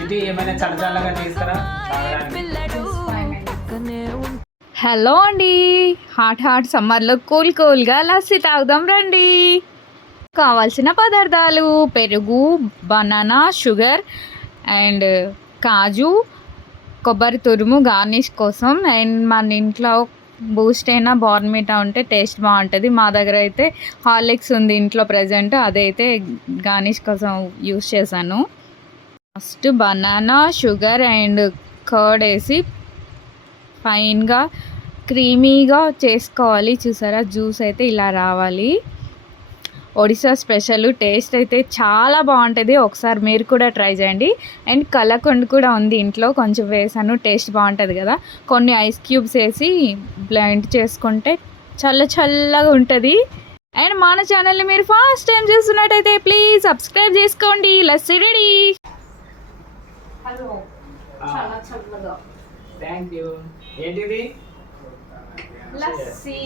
చిటి ఏమైనా చల్లగా తీసుకురా తాగడానికి. హలో అండి, హాట్ సమ్మర్లో కూల్గా లస్సీ తాగుదాం రండి. కావాల్సిన పదార్థాలు: పెరుగు, బనానా, షుగర్ అండ్ కాజు, కొబ్బరి తురుము గార్నిష్ కోసం. అండ్ మన ఇంట్లో బూస్ట్ అయినా బోర్న్విటా ఉంటే టేస్ట్ బాగుంటుంది. మా దగ్గర అయితే హార్లిక్స్ ఉంది ఇంట్లో ప్రజెంట్, అదైతే గార్నిష్ కోసం యూస్ చేశాను. First banana, sugar and curd వేసి ఫైన్గా క్రీమీగా చేసుకోవాలి. చూసారా, జ్యూస్ అయితే ఇలా రావాలి. ఒడిశా స్పెషల్, టేస్ట్ అయితే చాలా బాగుంటుంది. ఒకసారి మీరు కూడా ట్రై చేయండి. అండ్ కలకండ్ కూడా ఉంది ఇంట్లో, కొంచెం వేసాను, టేస్ట్ బాగుంటుంది కదా. కొన్ని ఐస్ క్యూబ్స్ వేసి బ్లెండ్ చేసుకుంటే చల్లగా ఉంటుంది. అండ్ మన ఛానల్ని మీరు ఫస్ట్ టైం చూస్తున్నట్టయితే ప్లీజ్ సబ్స్క్రైబ్ చేసుకోండి. లస్సీ రెడీ. హలో, చాలా చల్లగా థ్యాంక్ యూ. ఏంటిది? లస్సీ.